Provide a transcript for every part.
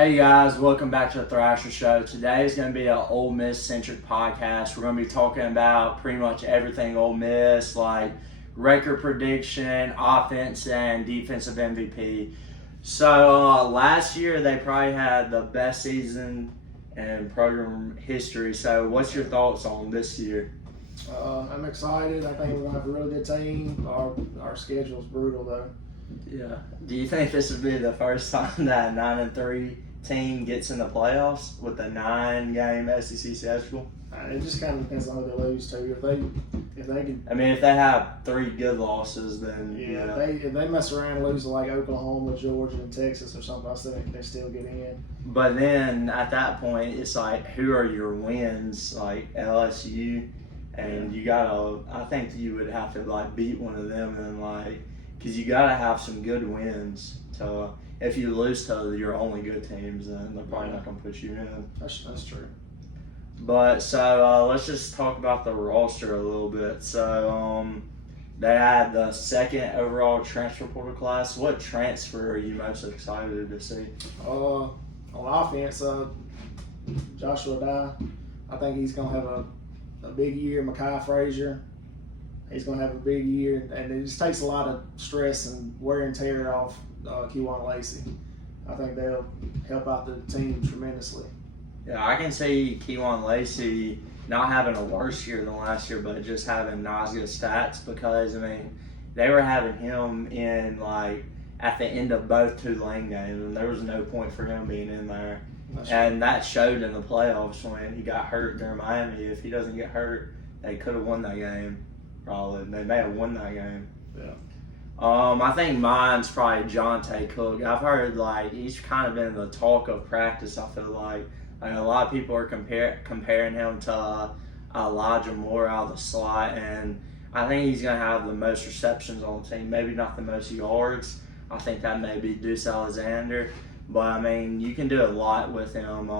Hey guys, welcome back to the Thrasher Show. Today is going to be an Ole Miss centric podcast. We're going to be talking about pretty much everything Ole Miss, like record prediction, offense, and defensive MVP. So last year they probably had the best season in program history. So what's your thoughts on this year? I'm excited. I think we're going to have a really good team. Our schedule's brutal, though. Yeah. Do you think this would be the first time that a 9-3 team gets in the playoffs with a 9-game SEC schedule? It just kind of depends on who they lose to. If they can, I mean, if they have 3 good losses, then yeah. If they mess around and lose to like Oklahoma, Georgia, and Texas or something, I still think they still get in. But then at that point, it's like, who are your wins? Like LSU, and you gotta. I think you would have to like beat one of them, and like, because you gotta have some good wins to. If you lose to your only good teams, then they're probably not gonna put you in. That's true. But so let's just talk about the roster a little bit. So they had the second overall transfer portal class. What transfer are you most excited to see? On offense, Joshua Dye. I think he's gonna have a big year. Mekhi Frazier. He's gonna have a big year, and it just takes a lot of stress and wear and tear off Kewan Lacey. I think they'll help out the team tremendously. Yeah, I can see Kewan Lacey not having a worse year than last year, but just having not as good stats because, I mean, they were having him in, like, at the end of both Tulane games, and there was no point for him being in there. And that showed in the playoffs when he got hurt during Miami. If he doesn't get hurt, they could have won that game, probably. They may have won that game. Yeah. I think mine's probably Jonte Cook. I've heard, like, he's kind of been the talk of practice, I feel like. Like, a lot of people are comparing him to Elijah Moore out of the slot, and I think he's going to have the most receptions on the team. Maybe not the most yards. I think that may be Deuce Alexander. But, I mean, you can do a lot with him.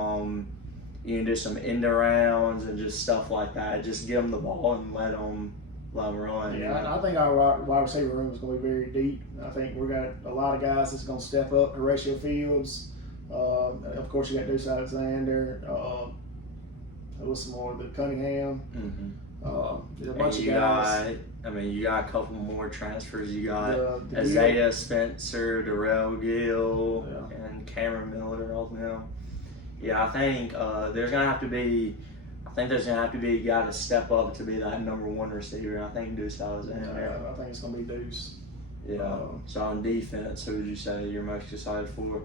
You can do some end rounds and just stuff like that. Just give him the ball and let him run. Yeah, I think our wide receiver room is going to be very deep. I think we got a lot of guys that's going to step up. Horatio Fields. Of course, you got Deuce Alexander. What's some more? The Cunningham. Mm-hmm. A bunch of guys. You got a couple more transfers. You got Isaiah Spencer, Darrell Gill, and Cameron Miller. All of them. Yeah, I think there's gonna have to be. I think there's gonna have to be a guy to step up to be that number 1 receiver. And I think Deuce Alexander. I think it's gonna be Deuce. Yeah. So on defense, who would you say you're most excited for?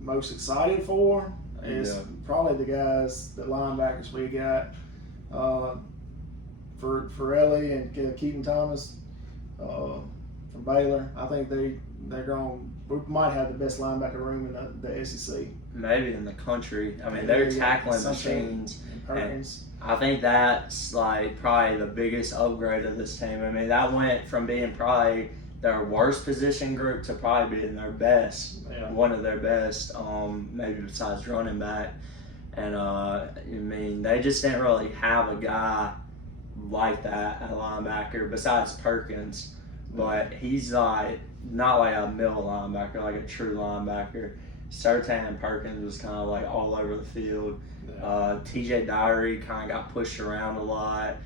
Most excited for is probably the linebackers we got. For Ellie and Keaton Thomas from Baylor. I think they're going. We might have the best linebacker room in the SEC. Maybe in the country. I mean, they're tackling machines. Perkins. I think that's like probably the biggest upgrade of this team. I mean, that went from being probably their worst position group to probably being their best, one of their best, maybe besides running back. And I mean, they just didn't really have a guy like that at linebacker besides Perkins. But he's like not like a middle linebacker, like a true linebacker. Surtain and Perkins was kind of like all over the field. TJ Diary kind of got pushed around a lot.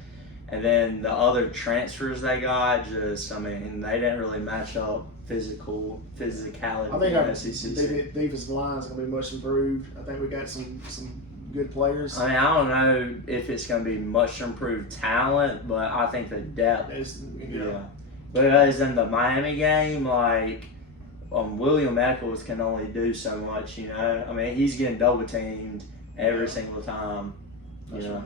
And then the other transfers they got, they didn't really match up physicality. I think our defensive line is going to be much improved. I think we got some good players. I mean, I don't know if it's going to be much improved talent, but I think the depth is, Because in the Miami game, like, William Eccles can only do so much, I mean, he's getting double teamed every single time, That's right.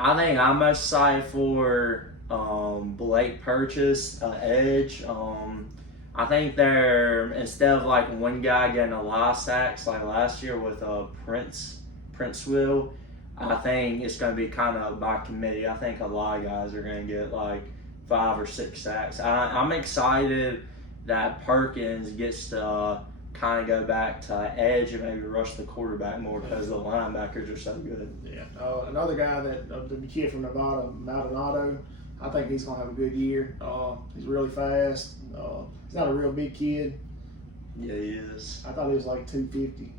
I think I'm most excited for Blake Purchase, edge. I think they're, instead of like one guy getting a lot of sacks like last year with Prince Will, I think it's going to be kind of by committee. I think a lot of guys are going to get like 5 or 6 sacks. I'm excited that Perkins gets to kind of go back to edge and maybe rush the quarterback more because the linebackers are so good. Yeah. Another guy the kid from Nevada, Maldonado, I think he's going to have a good year. He's really fast. He's not a real big kid, Yeah, he is. I thought he was like 250.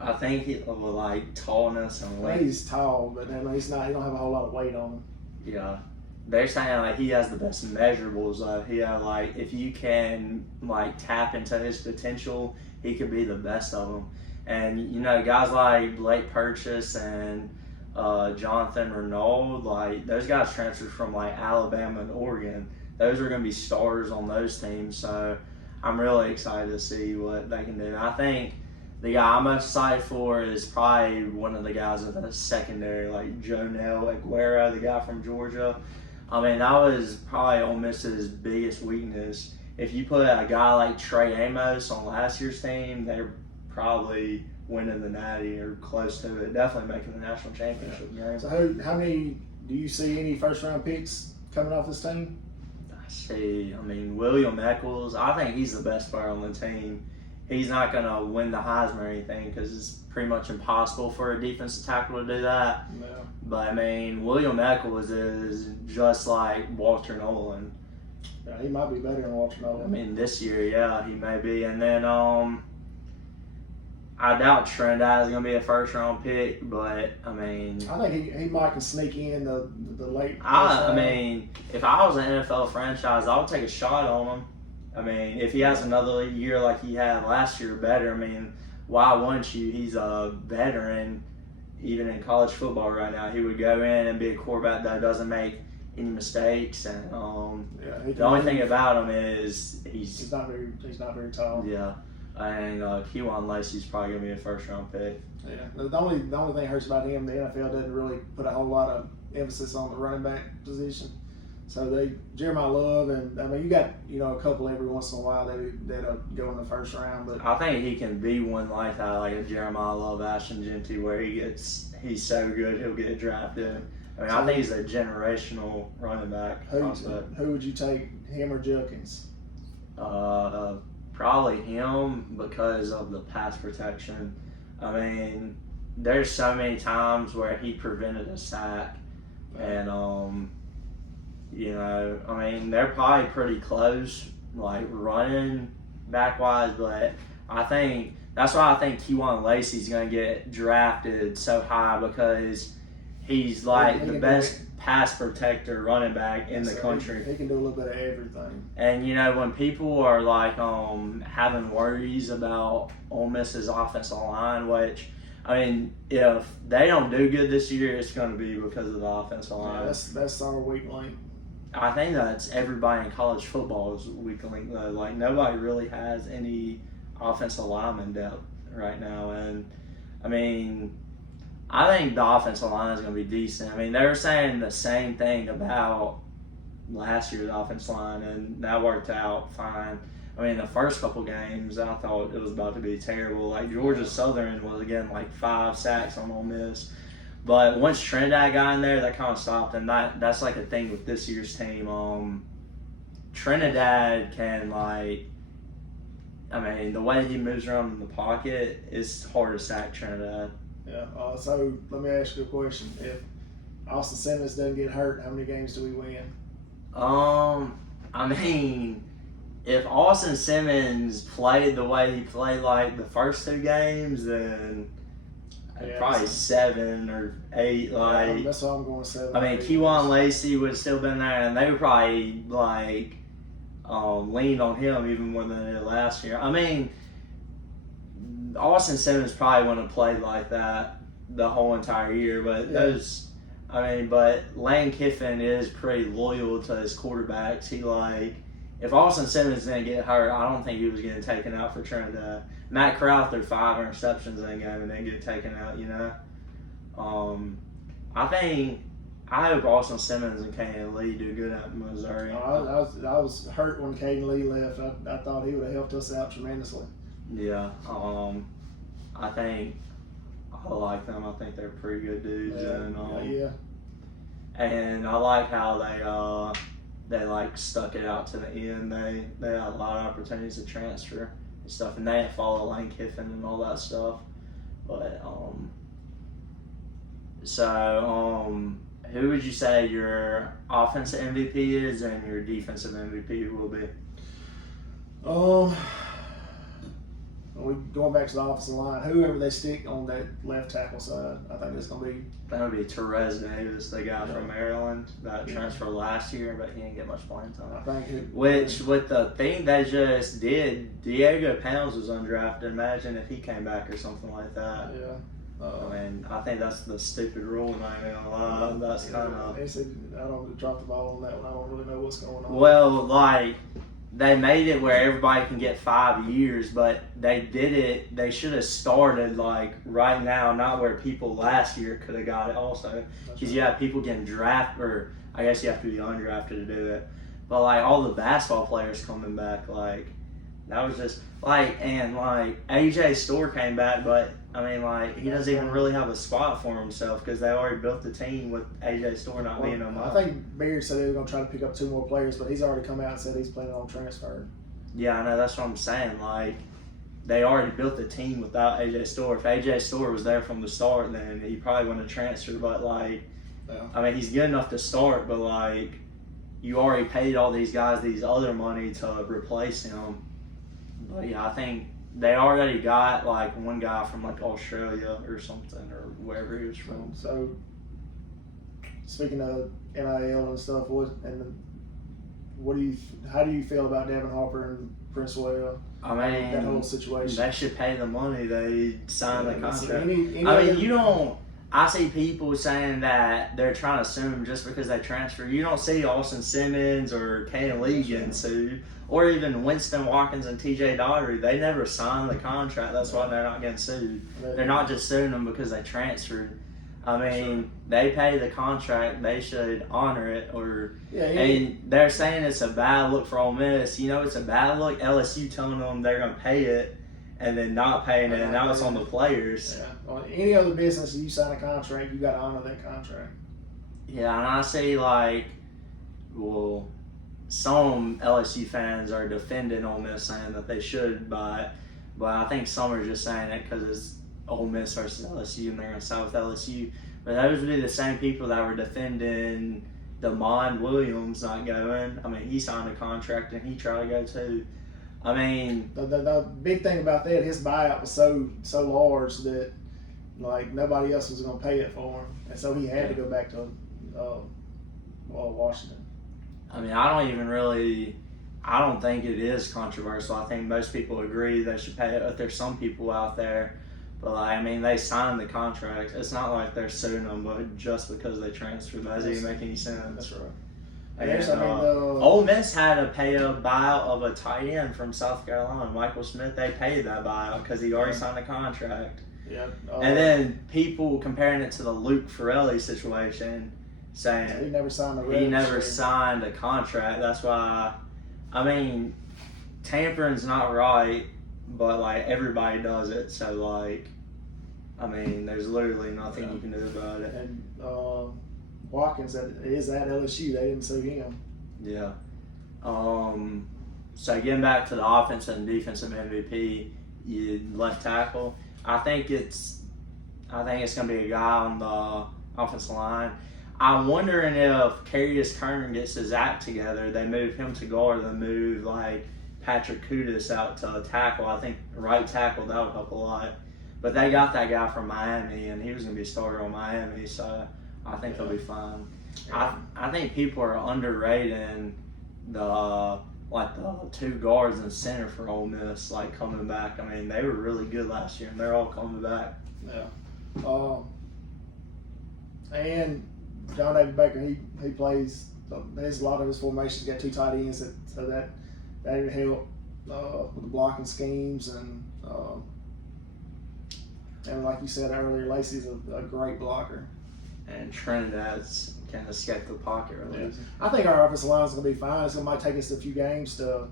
I think he with like tallness and length. He's tall, but I mean, he's not. He don't have a whole lot of weight on him. Yeah. They're saying like he has the best measurables. He had like if you can like tap into his potential, he could be the best of them. And you know, guys like Blake Purchase and Jonathan Renaud, like those guys transferred from like Alabama and Oregon. Those are going to be stars on those teams. So I'm really excited to see what they can do. I think the guy I'm most excited for is probably one of the guys in the secondary, like Jonell Aguero, the guy from Georgia. I mean, that was probably Ole Miss's biggest weakness. If you put a guy like Trey Amos on last year's team, they're probably winning the Natty or close to it. Definitely making the national championship game. So how many do you see any first round picks coming off this team? I mean, William Eccles, I think he's the best player on the team. He's not going to win the Heisman or anything because it's pretty much impossible for a defensive tackle to do that. No. But, I mean, William Eccles is just like Walter Nolan. Yeah, he might be better than Walter Nolan. I mean, this year, yeah, he may be. And then I doubt Trinidad is going to be a first-round pick, but, I mean... I think he might can sneak in the late... I mean, if I was an NFL franchise, I would take a shot on him. I mean, if he has another year like he had last year, better. I mean, why wouldn't you? He's a veteran, even in college football right now. He would go in and be a quarterback that doesn't make any mistakes. And the only thing about him is he's not very tall. Yeah, and Kewan Lacey's probably gonna be a first-round pick. Yeah, the only thing that hurts about him, the NFL doesn't really put a whole lot of emphasis on the running back position. So Jeremiah Love, and I mean, you got a couple every once in a while that'll go in the first round. But I think he can be one like that, like a Jeremiah Love, Ashton Genty, where he's so good he'll get drafted. I mean, I think he's a generational running back prospect. Who would you take, him or Judkins? Probably him because of the pass protection. I mean, there's so many times where he prevented a sack, and I mean, they're probably pretty close, like running back-wise, but I think that's why I think Kewan Lacey's going to get drafted so high because he's like the best pass protector running back in the country. He can do a little bit of everything. And, when people are like having worries about Ole Miss's offensive line, which, I mean, if they don't do good this year, it's going to be because of the offensive line. Yeah, that's our weak link. I think that's everybody in college football's weak link, though. Like, nobody really has any offensive lineman depth right now. And, I mean, I think the offensive line is going to be decent. I mean, they were saying the same thing about last year's offensive line, and that worked out fine. I mean, the first couple games, I thought it was about to be terrible. Like, Georgia Southern was getting like 5 sacks on Ole Miss. But once Trinidad got in there, that kind of stopped, and that's like a thing with this year's team. Trinidad can, like, I mean, the way he moves around in the pocket, it's hard to sack Trinidad. Yeah. So let me ask you a question: if Austin Simmons doesn't get hurt, how many games do we win? I mean, if Austin Simmons played the way he played like the first 2 games, then. Probably 7 or 8. Like, that's why I'm going 7. I mean, Kewan Lacey would have still been there, and they would probably like lean on him even more than they did last year. I mean, Austin Simmons probably wouldn't have played like that the whole entire year, but but Lane Kiffin is pretty loyal to his quarterbacks. If Austin Simmons didn't get hurt, I don't think he was getting taken out for Trinidad. Matt Corral threw 5 interceptions in that game and then get taken out, I hope Austin Simmons and Caden Lee do good at Missouri. I was hurt when Caden Lee left. I thought he would have helped us out tremendously. Yeah. I think I like them. I think they're pretty good dudes. And I like how they like stuck it out to the end. They had a lot of opportunities to transfer and stuff, and they didn't follow Lane Kiffin and all that stuff. But who would you say your offensive MVP is and your defensive MVP will be? going back to the offensive line, whoever they stick on that left tackle side, I think it's going to be. That would be Therese Davis, the guy from Maryland that transferred last year, but he didn't get much playing time. I think Which, with the thing they just did, Diego Pounds was undrafted. Imagine if he came back or something like that. Yeah. I mean, I think that's the stupid rule, and I ain't gonna lie. That's kind of. They said, I don't drop the ball on that one. I don't really know what's going on. Well, like, they made it where everybody can get 5 years, but they did it. They should have started, like, right now, not where people last year could have got it also. Because you have people getting drafted, or I guess you have to be undrafted to do it. But, like, all the basketball players coming back, like, that was just, like, and, like, AJ Storr came back, but, I mean, like, he doesn't even really have a spot for himself because they already built the team with AJ Storr not being on. I think Beard said they were going to try to pick up 2 more players, but he's already come out and said he's planning on transfer. Yeah, I know. That's what I'm saying. Like, they already built the team without AJ Storr. If AJ Storr was there from the start, then he probably wouldn't have transferred. But, like, I mean, he's good enough to start, but, like, you already paid all these guys these other money to replace him. But, yeah, I think they already got, like, one guy from, like, Australia or something, or wherever he was from. So, speaking of NIL and stuff, how do you feel about Devin Harper and Prince Wale? I mean, that whole situation. They should pay the money they signed the contract. You don't. I see people saying that they're trying to sue him just because they transfer. You don't see Austin Simmons or Kane Lee getting sued, or even Winston Watkins and TJ Daugherty. They never signed the contract. That's why they're not getting sued. They're not just suing them because they transferred. I mean, they pay the contract. They should honor it. And they're saying it's a bad look for Ole Miss. You know, it's a bad look. LSU telling them they're going to pay it and then not paying it, and now it's on the players. Yeah. Well, any other business, you sign a contract, you got to honor that contract. Yeah, and I see, like, well, some LSU fans are defending Ole Miss, saying that they should buy it, but I think some are just saying it because it's Ole Miss versus LSU, and they're going to side with LSU. But those would be the same people that were defending DeMond Williams not going. I mean, he signed a contract, and he tried to go too. I mean, the big thing about that, his buyout was so large that, like, nobody else was going to pay it for him, and so he had to go back to Washington. I mean, I don't think it is controversial. I think most people agree they should pay it. But there's some people out there, but, like, I mean, they signed the contract. It's not like they're suing them, but just because they transferred, that doesn't even make any sense. That's right. And, Ole Miss had to pay a buyout of a tight end from South Carolina, Michael Smith. They paid that buyout because he already signed a contract. Yeah. And then people comparing it to the Luke Ferrelli situation, saying he never signed a contract. That's why, I mean, tampering's not right, but, like, everybody does it. So, like, I mean, there's literally nothing you can do about it. And Watkins is at LSU. They didn't sue him. Yeah. So getting back to the offensive and defensive MVP, left tackle. I think it's going to be a guy on the offensive line. I'm wondering if Carius Kernan gets his act together. They move him to guard. They move, like, Patrick Kudus out to tackle. I think right tackle, that would help a lot. But they got that guy from Miami, and he was going to be a starter on Miami, so I think they'll be fine. Yeah. I think people are underrating the 2 guards and center for Ole Miss, like, coming back. I mean, they were really good last year, and they're all coming back. Yeah. And John David Baker, he plays. There's a lot of his formations got 2 tight ends, so that would help with the blocking schemes and like you said earlier, Lacey's a great blocker. And Trinidad's can escape the pocket really easy. I think our offensive line is going to be fine. It might take us a few games to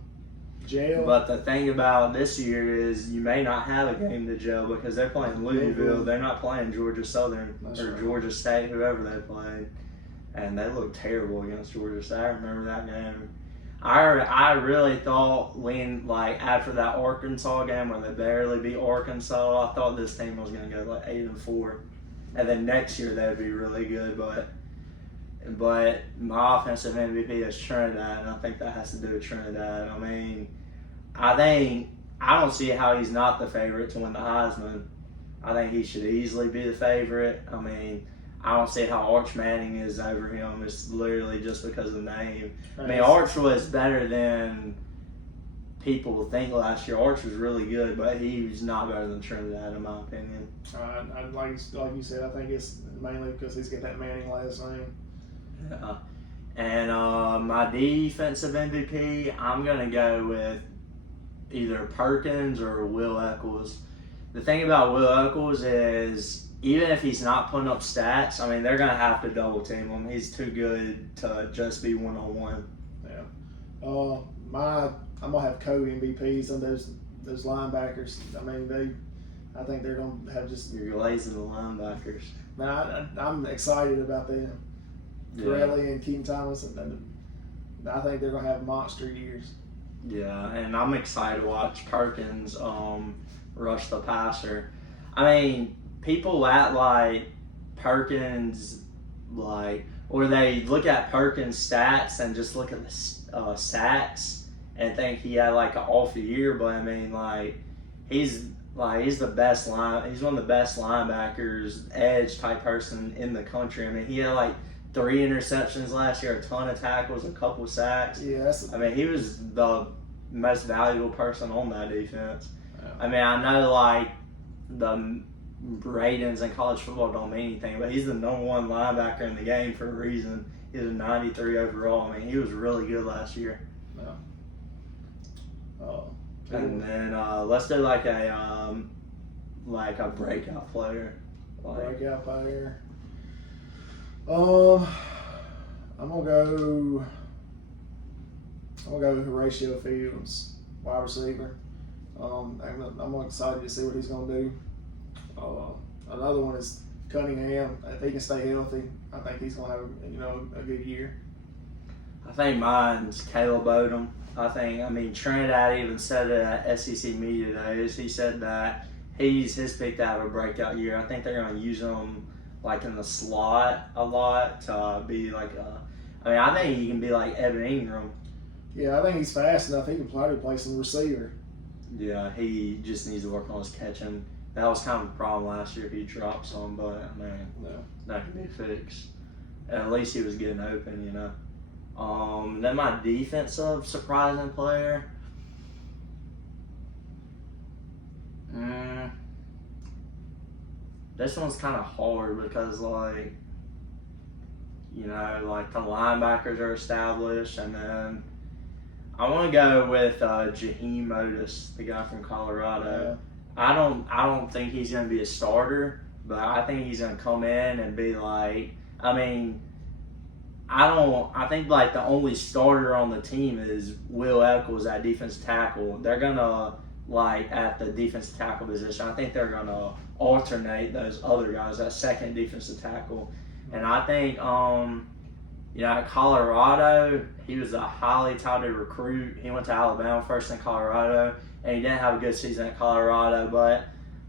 gel. But the thing about this year is you may not have a game to gel because they're playing Louisville. They're not playing Georgia Southern Georgia State, whoever they played. And they looked terrible against Georgia State. I remember that game. I really thought after that Arkansas game where they barely beat Arkansas, I thought this team was going to go like 8-4. And then next year they would be really good, but my offensive MVP is Trinidad, and I think that has to do with Trinidad. I mean, I think I don't see how he's not the favorite to win the Heisman. I think he should easily be the favorite. I mean, I don't see how Arch Manning is over him. It's literally just because of the name. I mean, Arch was better than people think last year. Arch was really good, but he's not better than Trinidad, in my opinion. Like you said, I think it's mainly because he's got that Manning last name. Yeah. And my defensive MVP, I'm going to go with either Perkins or Will Eccles. The thing about Will Eccles is, even if he's not putting up stats, I mean, they're going to have to double team him. He's too good to just be one-on-one. Yeah. I'm going to have co-MVPs on those linebackers. I mean, I think they're going to have just... You're glazing the linebackers. Man, I'm excited about them. Pirelli and Keaton Thomas, and I think they're going to have monster years. Yeah, and I'm excited to watch Perkins rush the passer. I mean, people act like Perkins, or they look at Perkins' stats and just look at the sacks and think he had like an off year, but I mean, he's the best he's one of the best linebackers, edge type person in the country. I mean, he had 3 interceptions last year, a ton of tackles, a couple sacks. Yeah, I mean, he was the most valuable person on that defense. Yeah. I mean, I know the ratings in college football don't mean anything, but he's the number 1 linebacker in the game for a reason. He was a 93 overall. I mean, he was really good last year. Yeah. And then let's do a breakout player. Breakout player. I'm gonna go with Horatio Fields, wide receiver. I'm excited to see what he's gonna do. Another one is Cunningham. If he can stay healthy, I think he's gonna have a good year. I think mine's Caleb Odom. I mean, Trinidad even said it at SEC Media Days. He said that he's his pick to have a breakout year. I think they're going to use him in the slot a lot to be I think he can be like Evan Ingram. Yeah, I think he's fast enough. He can probably play some receiver. Yeah, he just needs to work on his catching. That was kind of a problem last year. He dropped some, but that can be fixed. At least he was getting open, Then my defensive surprising player. This one's kind of hard because, the linebackers are established, and then I want to go with Jaheim Otis, the guy from Colorado. I don't think he's going to be a starter, but I think he's going to come in and be I think the only starter on the team is Will Eccles at defensive tackle. They're gonna at the defensive tackle position. I think they're gonna alternate those other guys at second defensive tackle. And I think at Colorado, he was a highly touted recruit. He went to Alabama first in Colorado, and he didn't have a good season at Colorado. But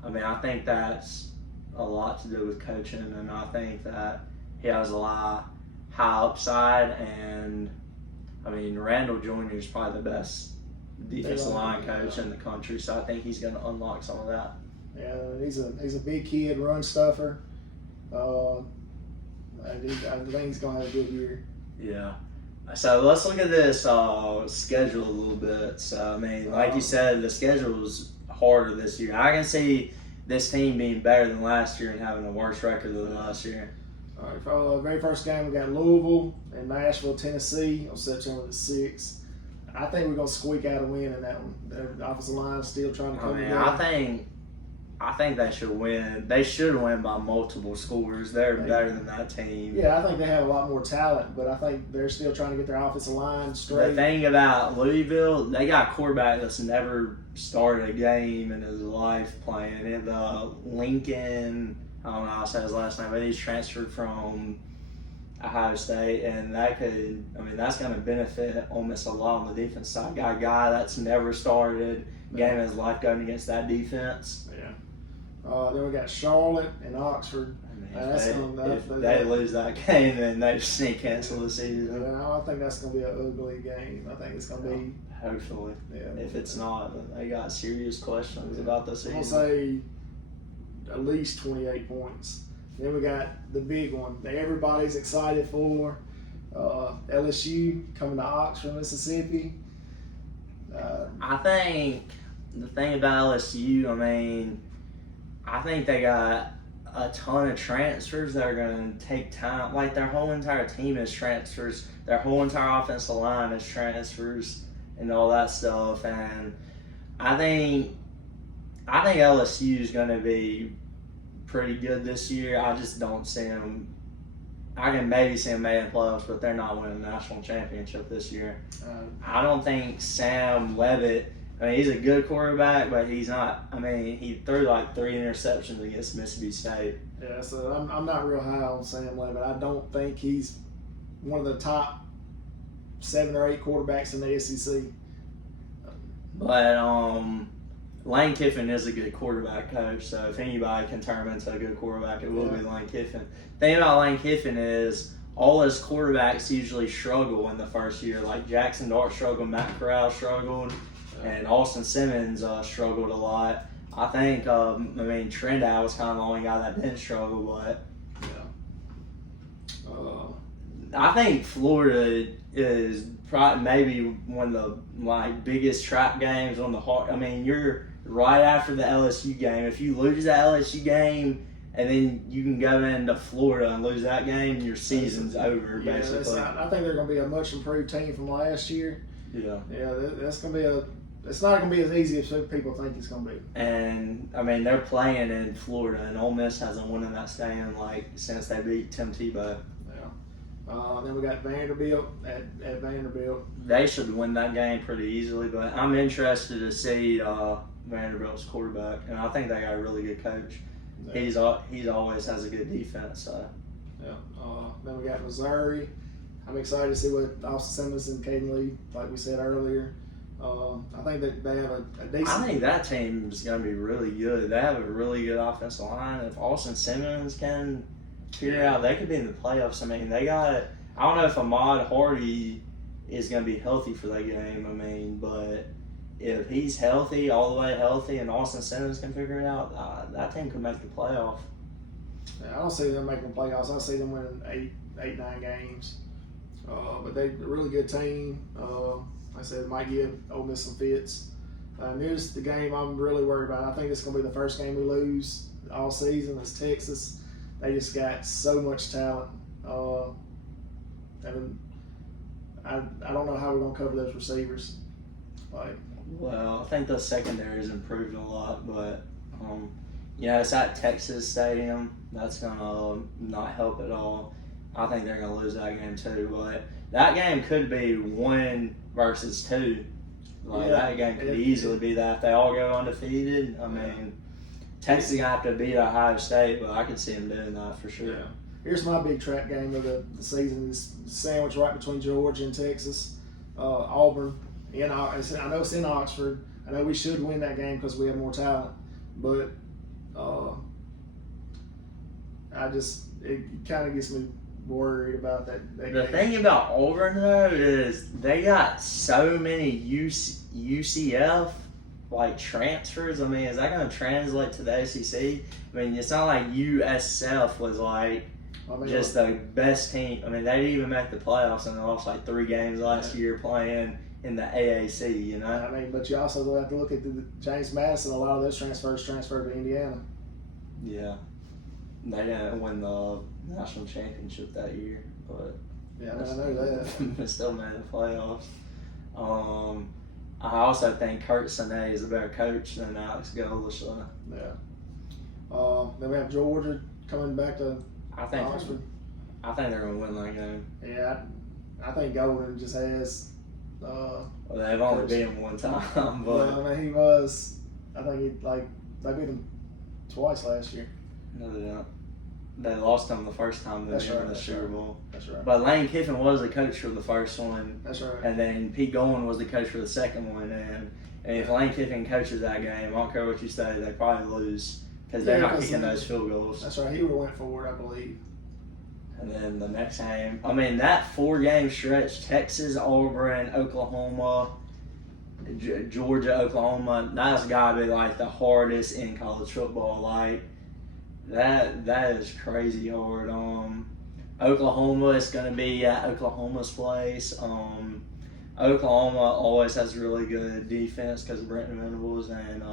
I think that's a lot to do with coaching, and I think that he has a lot high upside, and Randall Jr. is probably the best defensive line coach in the country, so I think he's going to unlock some of that. Yeah, he's a big kid, run stuffer. I think he's going to have a good year. Yeah. So let's look at this schedule a little bit. So like you said, the schedule is harder this year. I can see this team being better than last year and having a worse record than last year. All right, for the very first game, we got Louisville and Nashville, Tennessee on September the 6th. I think we're going to squeak out a win in that one. The offensive line is still trying to come together. I think they should win. They should win by multiple scores. They're better than that team. Yeah, I think they have a lot more talent, but I think they're still trying to get their offensive line straight. The thing about Louisville, they got a quarterback that's never started a game in his life playing. And Lincoln, I don't know how to say his last name, but he's transferred from Ohio State, and that's going to benefit Ole Miss a lot on the defense side. Got a guy that's never started game in his life going against that defense. Yeah. Then we got Charlotte and Oxford. If they lose that game, then they just need to cancel the season. Yeah, I think that's going to be an ugly game. I think it's going to be. Hopefully. Yeah. If it's not, then they got serious questions about the season. I'll say at least 28 points. Then we got the big one that everybody's excited for. LSU coming to Oxford, Mississippi. I think the thing about LSU, I mean, I think they got a ton of transfers that are going to take time. Like, their whole entire team is transfers. Their whole entire offensive line is transfers and all that stuff. And I think LSU is going to be pretty good this year. I just don't see them. I can maybe see them making playoffs, but they're not winning the national championship this year. I don't think Sam Leavitt. I mean, he's a good quarterback, but he's not. I mean, he threw like 3 interceptions against Mississippi State. Yeah, so I'm not real high on Sam Leavitt. I don't think he's one of the top 7 or 8 quarterbacks in the SEC. But Lane Kiffin is a good quarterback coach, so if anybody can turn him into a good quarterback, it will be Lane Kiffin. The thing about Lane Kiffin is all his quarterbacks usually struggle in the first year. Like Jackson Dart struggled, Matt Corral struggled, and Austin Simmons struggled a lot. I think, Trendow was kind of the only guy that didn't struggle, but I think Florida is probably maybe one of the biggest trap games on the heart. I mean, you're right after the LSU game. If you lose that LSU game and then you can go into Florida and lose that game, your season's over, basically. I think they're going to be a much improved team from last year. Yeah. Yeah, that's going to be it's not going to be as easy as people think it's going to be. And, I mean, they're playing in Florida, and Ole Miss hasn't won in that stadium, since they beat Tim Tebow. Then we got Vanderbilt at Vanderbilt. They should win that game pretty easily, but I'm interested to see Vanderbilt's quarterback, and I think they got a really good coach. Yeah. He's always has a good defense. So. Yeah. Then we got Missouri. I'm excited to see what Austin Simmons and Caden Lee, like we said earlier. I think that they have a decent. I think that team is going to be really good. They have a really good offensive line. If Austin Simmons can figure out, they could be in the playoffs. I mean, they got. I don't know if Ahmad Hardy is going to be healthy for that game. I mean, but if he's healthy, all the way healthy, and Austin Simmons can figure it out, that team could make the playoff. Yeah, I don't see them making the playoffs. I see them winning 8, 9 games. But they're a really good team. Like I said, it might give Ole Miss some fits. Here's the game I'm really worried about. I think it's going to be the first game we lose all season. It's Texas. They just got so much talent. And I don't know how we're going to cover those receivers. Well, I think the secondary has improved a lot, but it's at Texas Stadium. That's going to not help at all. I think they're going to lose that game too, but that game could be 1 versus 2. That game could easily be that if they all go undefeated. I mean, Texas is going to have to beat Ohio State, but I could see them doing that for sure. Yeah. Here's my big trap game of the season. It's sandwiched right between Georgia and Texas. Auburn. I know it's in Oxford. I know we should win that game because we have more talent, but it kind of gets me worried about that The game. thing about Auburn, though, is they got so many UCF transfers. I mean, is that going to translate to the SEC? I mean, it's not like USF was just the best team. I mean, they didn't even make the playoffs, and they lost 3 games last year playing in the AAC, you know? I mean, but you also have to look at the James Madison. A lot of those transfers transferred to Indiana. Yeah. They didn't win the national championship that year, but yeah, I know that. They still made the playoffs. I also think Kurt Sine is a better coach than Alex Golesh. Yeah. Then we have Georgia coming back to Oxford. I think they're going to win that game. Yeah, I think Golden just has. Well, they've only beat him 1 time, but well, I mean, he was. I think they beat him twice last year. No, they don't. They lost him the first time they were in the Super right. Bowl. That's right. But Lane Kiffin was the coach for the first one. That's right. And then Pete Golan was the coach for the second one. And if Lane Kiffin coaches that game, I don't care what you say, they probably lose because they're not kicking those field goals. That's right. He would have went for it, I believe. And then the next game, I mean, that 4-game stretch, Texas, Auburn, Oklahoma, Georgia, Oklahoma, that's got to be like the hardest in college football. Like, that is crazy hard. Oklahoma is going to be at Oklahoma's place. Oklahoma always has really good defense because of Brenton Venables. And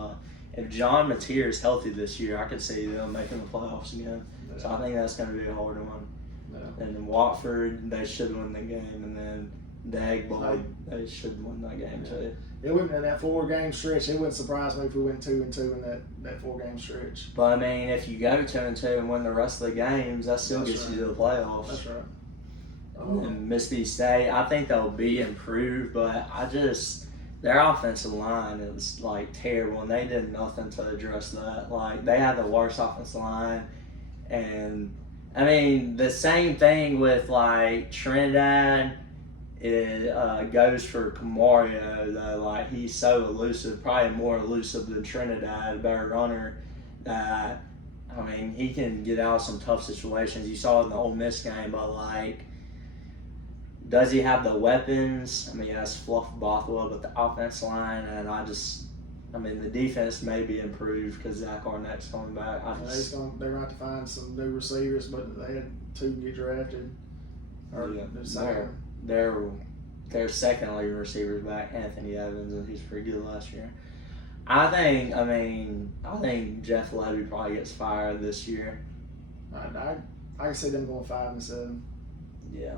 if John Mateer is healthy this year, I could see them making the playoffs again. Yeah. So I think that's going to be a hard one. Yeah. And then Watford, they should win the game. And then Dagball, they should win that game too. It wouldn't in that 4-game stretch. It wouldn't surprise me if we went 2-2 in that 4-game stretch. But I mean, if you go 2-2 and win the rest of the games, that still gets you to the playoffs. That's right. And Mississippi State, I think they'll be improved, but their offensive line is like terrible, and they did nothing to address that. Like, they had the worst offensive line, and I mean the same thing with like Trinidad. It goes for Camario, though. Like, he's so elusive, probably more elusive than Trinidad, a better runner. That, I mean, he can get out of some tough situations. You saw it in the Ole Miss game, but like, does he have the weapons? I mean, he has Fluff Bothwell, but the offense line, and I mean, the defense may be improved because Zach Arnett's coming back. They're going to have to find some new receivers, but they had 2 get drafted. Their second leading receivers back, Anthony Evans, and he's pretty good last year. I think Jeff Levy probably gets fired this year. I can see them going 5-7. Yeah.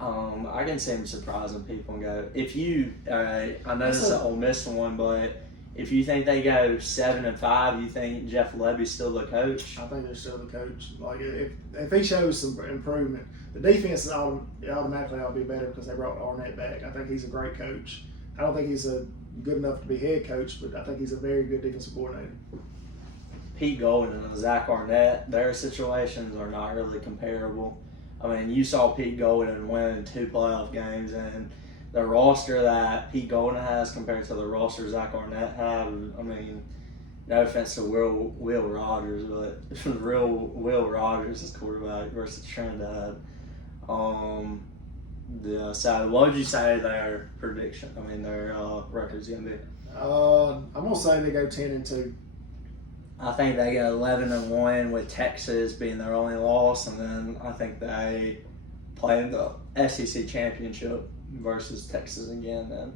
I can see him surprising people and go. If you, I know this is an Ole Miss one, but if you think they go 7-5, you think Jeff Levy's still the coach? I think they're still the coach. Like, if he shows some improvement, the defense is automatically ought to be better because they brought Arnett back. I think he's a great coach. I don't think he's good enough to be head coach, but I think he's a very good defensive coordinator. Pete Golden and Zach Arnett, their situations are not really comparable. I mean, you saw Pete Golden win 2 playoff games, and the roster that Pete Golden has compared to the roster Zach Arnett had, I mean, no offense to Will Rogers, but real Will Rogers is quarterback versus Trinidad. So what would you say their prediction? I mean, their record's gonna be? I'm gonna say they go 10-2. I think they go 11-1 with Texas being their only loss, and then I think they play in the SEC championship versus Texas again. Then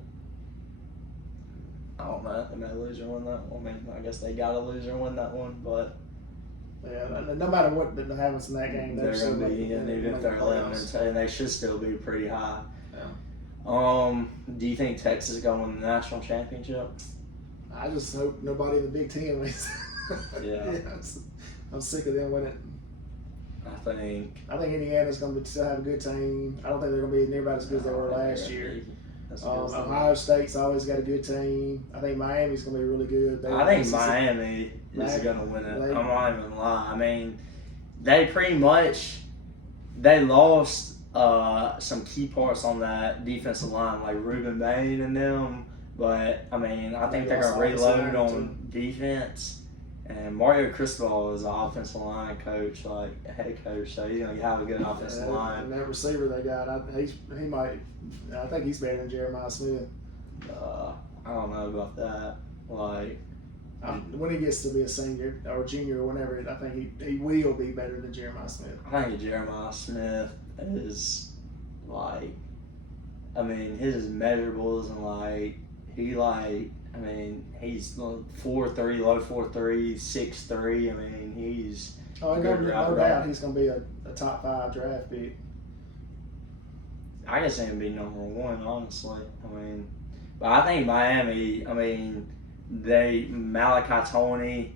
I don't know. They may lose or win that one. I mean, I guess they got to lose or win that one, but yeah, no matter what happens in that game, they're going to be in. Even if they're 11-2, they should still be pretty high. Yeah. Do you think Texas is going to win the national championship? I just hope nobody in the Big Ten wins. Yeah. I'm sick of them winning. I think Indiana's going to still have a good team. I don't think they're going to be nearly as good as they were last year. Ohio State's always got a good team. I think Miami's going to be really good. I think Miami is going to win it. I'm not even going to lie. I mean, they pretty much lost some key parts on that defensive line, like Reuben Bain and them. But, I mean, I think they're going to reload on defense. And Mario Cristobal is an offensive line coach, like a head coach, so he's going to have a good offensive line. And that receiver they got, I think he's better than Jeremiah Smith. I don't know about that. Like, when he gets to be a senior or junior or whenever, I think he will be better than Jeremiah Smith. I think Jeremiah Smith is like, I mean, his measurables and like he's 4'3", low 4'3", 6'3". I mean, he's no doubt he's going to be a top 5 draft pick. I can see him be number 1, honestly. I mean, but I think Miami. I mean, Malachi Tony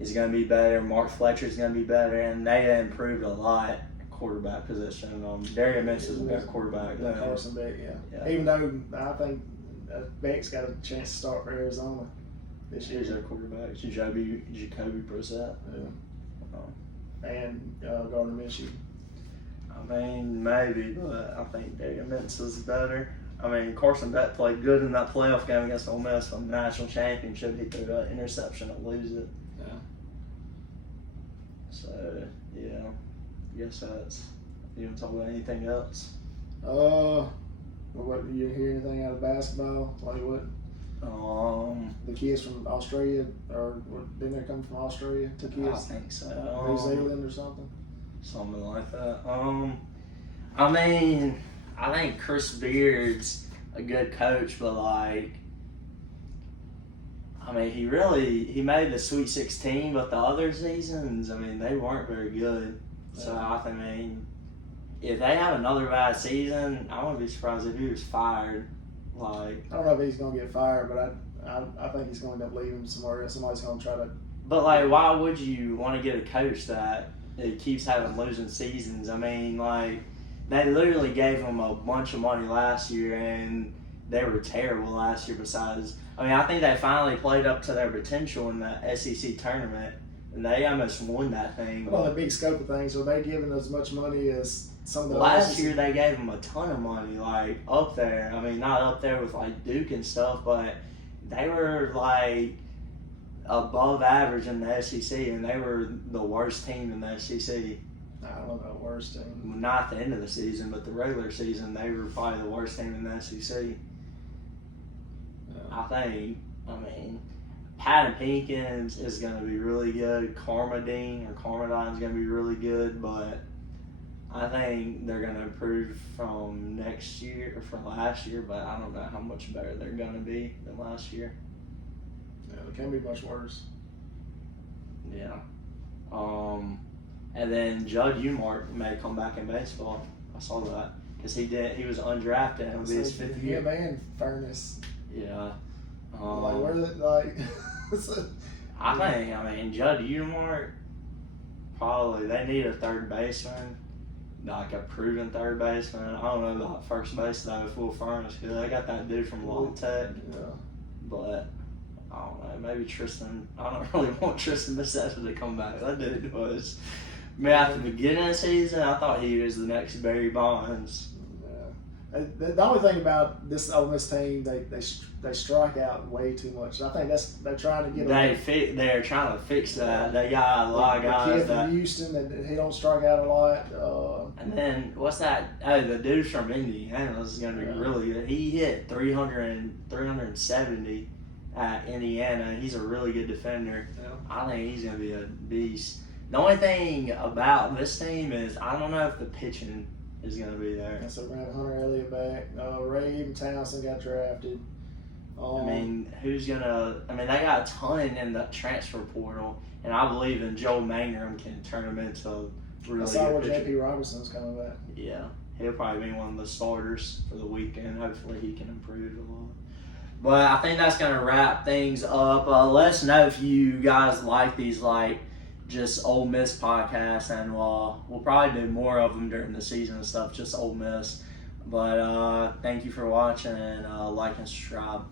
is going to be better. Mark Fletcher is going to be better, and they improved a lot at quarterback position. Darian Mitchell is a better quarterback than Carson Beck. Yeah. Even though I think Beck's got a chance to start for Arizona this year. He's their quarterback. Jacoby Brissett. Yeah. And Gardner Minshew. I mean, maybe, but I think Darian Mitchell is better. I mean, Carson Beck played good in that playoff game against Ole Miss for the national championship. He threw an interception to lose it. Yeah. So yeah, I guess that's. You want to talk about anything else? What you hear anything out of basketball? Like what? The kids from Australia, or didn't they come from Australia? Two kids. I think so. New Zealand or something. Something like that. I mean, I think Chris Beard's a good coach, but like, I mean, he made the Sweet 16, but the other seasons, I mean, they weren't very good. So I mean, if they have another bad season, I wouldn't be surprised if he was fired. Like, I don't know if he's gonna get fired, but I think he's going to end up leaving somewhere else. Somebody's gonna try to. But like, why would you want to get a coach that it keeps having losing seasons? I mean, like, they literally gave him a bunch of money last year, and they were terrible last year. Besides, I mean, I think they finally played up to their potential in the SEC tournament, and they almost won that thing. Well, the big scope of things, are they giving as much money as some of the last year? They gave them a ton of money, like up there. I mean, not up there with like Duke and stuff, but they were like above average in the SEC, and they were the worst team in the SEC. I don't know, worst team. Not at the end of the season, but the regular season, they were probably the worst team in the SEC. I think. I mean, Patton Pinkins is going to be really good. Carmadine's going to be really good, but I think they're going to improve from next year or from last year, but I don't know how much better they're going to be than last year. Yeah, it can be much worse. Yeah. And then Judd Umart may come back in baseball. I saw that because he was undrafted and it'll be his fifth year. Yeah, man, fairness. Yeah. Like where like. I mean, Judd Umart, probably they need a third baseman, like a proven third baseman. I don't know about first base though, full furnace, because they got that dude from La Tech. Yeah. But I don't know, maybe Tristan. I don't really want Tristan Bissetta to come back. That dude was. I mean, at the beginning of the season, I thought he was the next Barry Bonds. The only thing about this Ole Miss team, they strike out way too much. I think they're trying to get. They're trying to fix that. They got a lot of guys. The kid from Houston, and he don't strike out a lot. And then what's that? Oh, the dude from Indiana is going to be really good. He hit 370 at Indiana. He's a really good defender. Yeah. I think he's going to be a beast. The only thing about this team is I don't know if the pitching is going to be there. And so we're going to have Hunter Elliott back. Ray Townsend got drafted. I mean, who's going to – I mean, they got a ton in the transfer portal, and I believe in Joe Mangrum can turn them into really I saw good where pitcher. J.P. Robinson's coming back. Yeah, he'll probably be one of the starters for the weekend. Hopefully he can improve a lot. But I think that's going to wrap things up. Let us know if you guys like these, like, just Ole Miss podcasts, and we'll probably do more of them during the season and stuff, just Ole Miss. But thank you for watching, and like and subscribe.